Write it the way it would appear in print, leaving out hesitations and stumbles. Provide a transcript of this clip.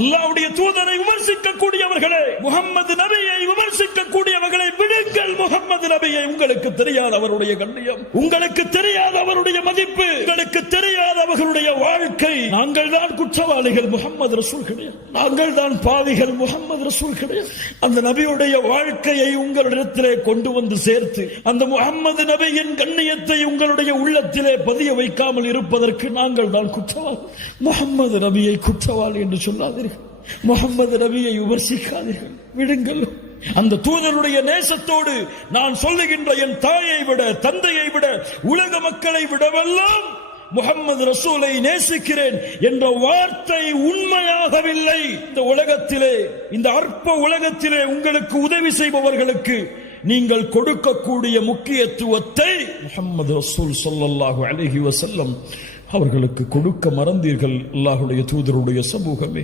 அல்லாஹ்வுடைய தூதரை விமர்சிக்கக்கூடியவர்களே, முஹம்மது நபியை விமர்சிக்கக்கூடியவர்களை விடுங்கள். முஹம்மது நபியை உங்களுக்கு தெரியாத அவருடைய கண்ணியம், உங்களுக்கு தெரியாத அவருடைய மதிப்பு, உங்களுக்கு தெரியாத அவர்களுடைய வாழ்க்கை. நாங்கள் தான் குற்றவாளிகள், முஹம்மது ரசூல் கிடையாது. நாங்கள் தான் பாவிகள், முஹம்மது ரசூல் கிடையாது. அந்த நபியுடைய வாழ்க்கையை உங்களிடத்திலே கொண்டு வந்து சேர்த்து அந்த முஹம்மது நபியின் கண்ணியத்தை உங்களுடைய உள்ளத்திலே பதிய வைக்காமல் இருப்பதற்கு நாங்கள் தான் குற்றவாளி. முஹம்மது நபியை குற்றவாளி என்று சொல்லாது, முஹம்மது நபியை விமர்சிக்காதீர்கள், விடுங்கள். அந்த தூதருடைய நேசத்தோடு நான் சொல்லுகின்ற என் தாயை விட, தந்தையை விட, உலக மக்களை விடவெல்லாம் முஹம்மது ரசூலை நேசிக்கிறேன் என்ற வார்த்தை உண்மையாகவில்லை. இந்த உலகத்திலே, இந்த அற்ப உலகத்திலே உங்களுக்கு உதவி செய்பவர்களுக்கு நீங்கள் கொடுக்கக்கூடிய முக்கியத்துவத்தை முஹம்மது ரசூல் ஸல்லல்லாஹு அலைஹி வஸல்லம் அவர்களுக்கு கொடுக்க மறந்தீர்கள். அல்லாஹ்வுடைய தூதருடைய சமூகமே.